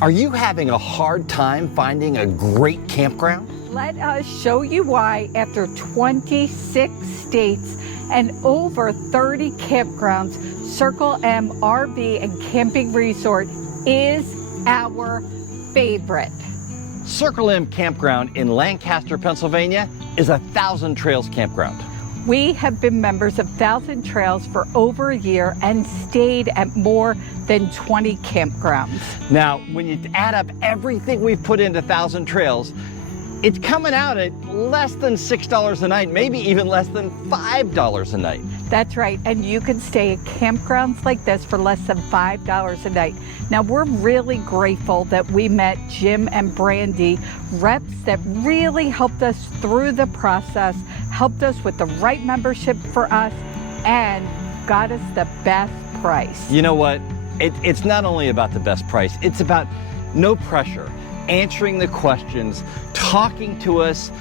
Are you having a hard time finding a great campground? Let us show you why after 26 states and over 30 campgrounds, Circle M RV and Camping Resort is our favorite. Circle M Campground in Lancaster, Pennsylvania is a 1,000 Trails campground. We have been members of 1,000 Trails for over a year and stayed at more than 20 campgrounds. Now, when you add up everything we've put into 1,000 Trails, it's coming out at less than $6 a night, maybe even less than $5 a night. That's right, and you can stay at campgrounds like this for less than $5 a night. Now, we're really grateful that we met Jim and Brandy, reps that really helped us through the process, helped us with the right membership for us, and got us the best price. You know what? It's not only about the best price, it's about no pressure, answering the questions, talking to us,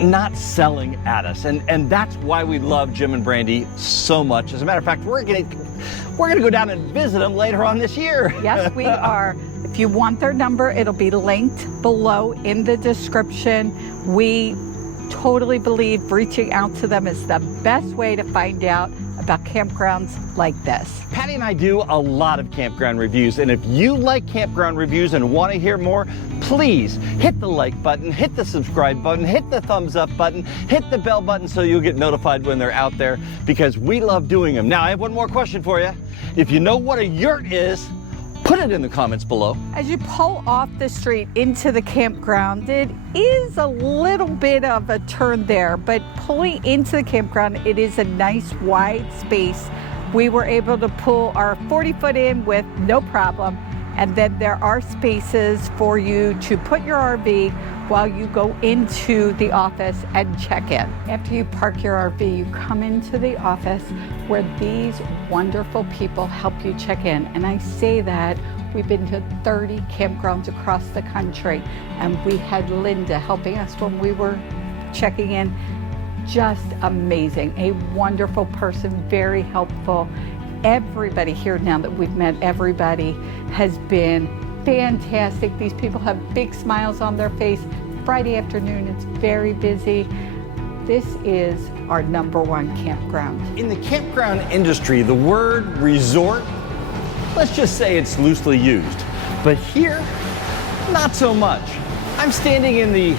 not selling at us. And that's why we love Jim and Brandy so much. As a matter of fact, we're gonna go down and visit them later on this year. Yes, we are. If you want their number, it'll be linked below in the description. We totally believe reaching out to them is the best way to find out about campgrounds like this. Patti and I do a lot of campground reviews, and if you like campground reviews and want to hear more, please hit the like button, hit the subscribe button, hit the thumbs up button, hit the bell button so you'll get notified when they're out there, because we love doing them. Now, I have one more question for you. If you know what a yurt is, put it in the comments below. As you pull off the street into the campground, it is a little bit of a turn there, but pulling into the campground, it is a nice wide space. We were able to pull our 40-foot in with no problem, and then there are spaces for you to put your RV while you go into the office and check in. After you park your RV, you come into the office where these wonderful people help you check in. And I say that we've been to 30 campgrounds across the country, and we had Linda helping us when we were checking in. Just amazing, a wonderful person, very helpful. Everybody here, now that we've met everybody, has been fantastic. These people have big smiles on their face. Friday afternoon, it's very busy. This is our #1 campground. In the campground industry, the word resort, let's just say it's loosely used. But here, not so much. I'm standing in the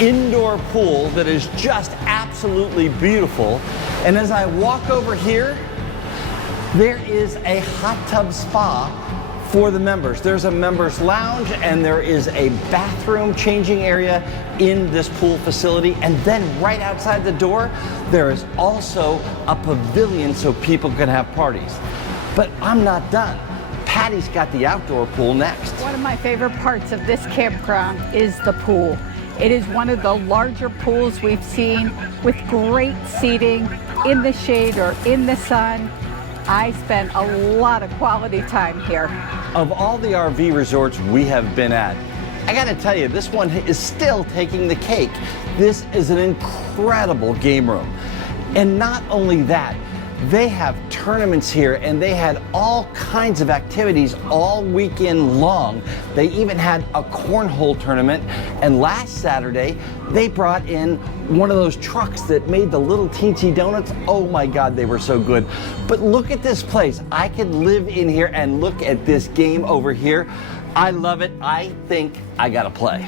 indoor pool that is just absolutely beautiful. And as I walk over here, there is a hot tub spa for the members. There's a members lounge, and there is a bathroom changing area in this pool facility. And then right outside the door, there is also a pavilion so people can have parties. But I'm not done. Patti's got the outdoor pool next. One of my favorite parts of this campground is the pool. It is one of the larger pools we've seen, with great seating in the shade or in the sun. I spent a lot of quality time here. Of all the RV resorts we have been at, I gotta tell you, this one is still taking the cake. This is an incredible game room. And not only that, they have tournaments here, and they had all kinds of activities all weekend long. They even had a cornhole tournament, and last Saturday they brought in one of those trucks that made the little teensy donuts. Oh my God, they were so good. But look at this place. I could live in here and look at this game over here. I love it. I think I gotta play.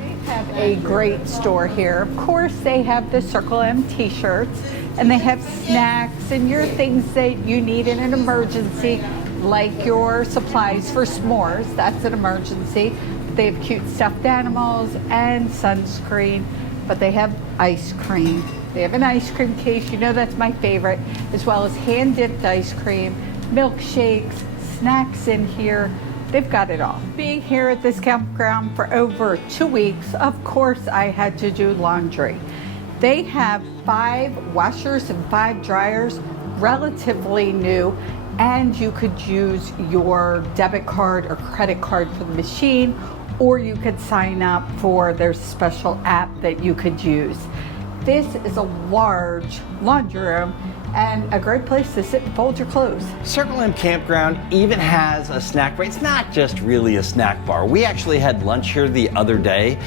They have a great store here. Of course, they have the Circle M t-shirts, and they have snacks and your things that you need in an emergency, like your supplies for s'mores. That's an emergency. They have cute stuffed animals and sunscreen, but they have ice cream. They have an ice cream case, you know that's my favorite, as well as hand-dipped ice cream, milkshakes, snacks in here. They've got it all. Being here at this campground for over 2 weeks, of course I had to do laundry. They have 5 washers and 5 dryers, relatively new, and you could use your debit card or credit card for the machine, or you could sign up for their special app that you could use. This is a large laundry room, and a great place to sit and fold your clothes. Circle M Campground even has a snack bar. It's not just really a snack bar. We actually had lunch here the other day.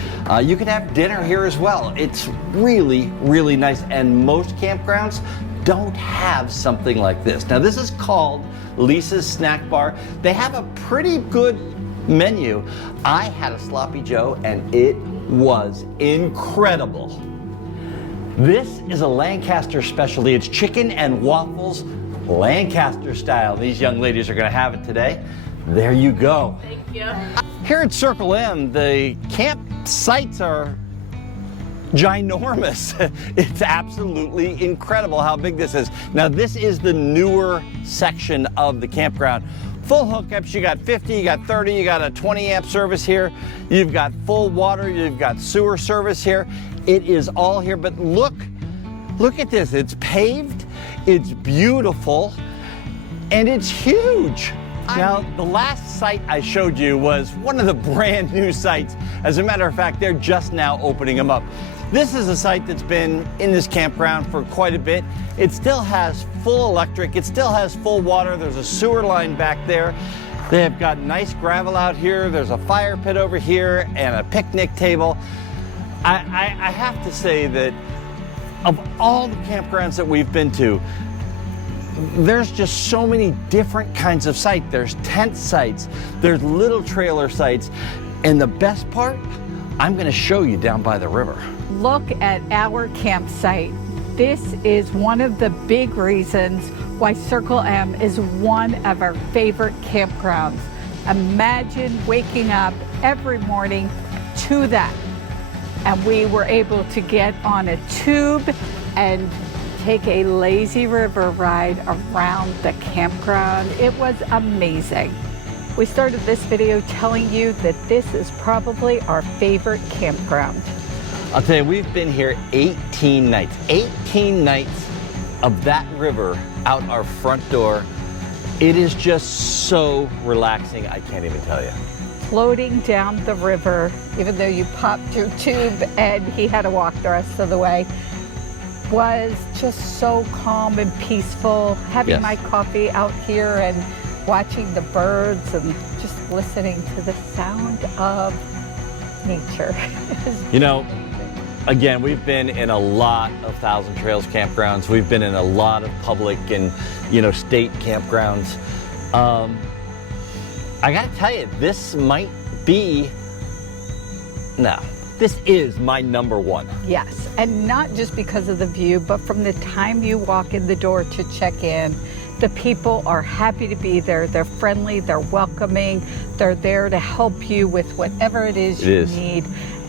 You can have dinner here as well. It's really, really nice, and most campgrounds don't have something like this. Now, this is called Lisa's Snack Bar. They have a pretty good menu. I had a Sloppy Joe, and it was incredible. This is a Lancaster specialty. It's chicken and waffles, Lancaster style. These young ladies are gonna have it today. There you go. Thank you. Here at Circle M, the campsites are ginormous. It's absolutely incredible how big this is. Now, this is the newer section of the campground. Full hookups, you got 50, you got 30, you got a 20 amp service here. You've got full water, you've got sewer service here. It is all here, but look at this. It's paved, it's beautiful, and it's huge. Now, the last site I showed you was one of the brand new sites. As a matter of fact, they're just now opening them up. This is a site that's been in this campground for quite a bit. It still has full electric, it still has full water, there's a sewer line back there. They have got nice gravel out here, there's a fire pit over here, and a picnic table. I have to say that of all the campgrounds that we've been to, there's just so many different kinds of sites. There's tent sites, there's little trailer sites, and the best part, I'm gonna show you down by the river. Look at our campsite. This is one of the big reasons why Circle M is one of our favorite campgrounds. Imagine waking up every morning to that. And we were able to get on a tube and take a lazy river ride around the campground. It was amazing. We started this video telling you that this is probably our favorite campground. I'll tell you, we've been here 18 nights. 18 nights of that river out our front door. It is just so relaxing, I can't even tell you. Floating down the river, even though you popped your tube and he had to walk the rest of the way, was just so calm and peaceful. Having my coffee out here and watching the birds and just listening to the sound of nature. You know, again, we've been in a lot of Thousand Trails campgrounds. We've been in a lot of public and, state campgrounds. I gotta tell you, this might be, this is my number one. Yes, and not just because of the view, but from the time you walk in the door to check in, the people are happy to be there. They're friendly, they're welcoming, they're there to help you with whatever it is you need.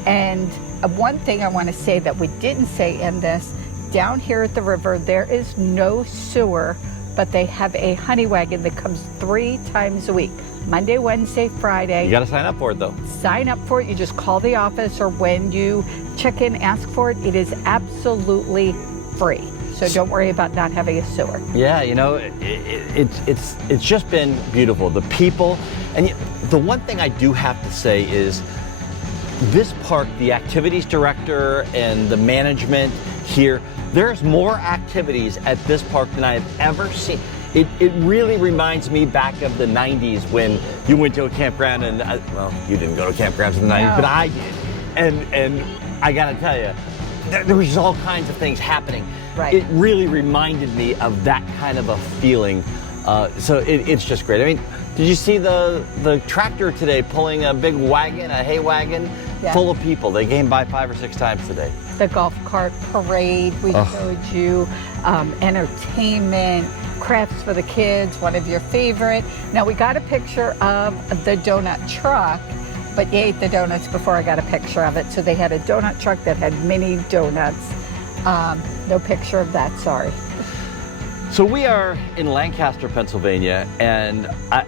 And one thing I want to say that we didn't say in this, down here at the river, there is no sewer, but they have a honey wagon that comes 3 times a week. Monday, Wednesday, Friday. You gotta sign up for it though. Sign up for it. You just call the office, or when you check in, ask for it. It is absolutely free. So don't worry about not having a sewer. Yeah, it's just been beautiful. The people, and the one thing I do have to say is this park, the activities director and the management here, there's more activities at this park than I have ever seen. It really reminds me back of the 90s when you went to a campground and, well, you didn't go to campgrounds in the 90s, but I did. And I gotta tell you, there was all kinds of things happening. Right. It really reminded me of that kind of a feeling. So it's just great. I mean, did you see the tractor today pulling a big wagon, a hay wagon, full of people? They came by 5 or 6 times today. The golf cart parade, we showed you, entertainment, crafts for the kids, one of your favorite. Now we got a picture of the donut truck, but you ate the donuts before I got a picture of it. So they had a donut truck that had mini donuts. No picture of that, sorry. So we are in Lancaster, Pennsylvania, and I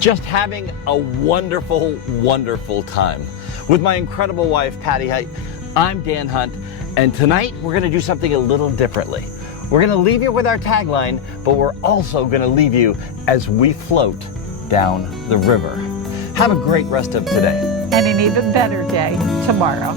just having a wonderful, wonderful time with my incredible wife, Patti. I'm Dan Hunt, and tonight we're gonna do something a little differently. We're gonna leave you with our tagline, but we're also gonna leave you as we float down the river. Have a great rest of today. And an even better day tomorrow.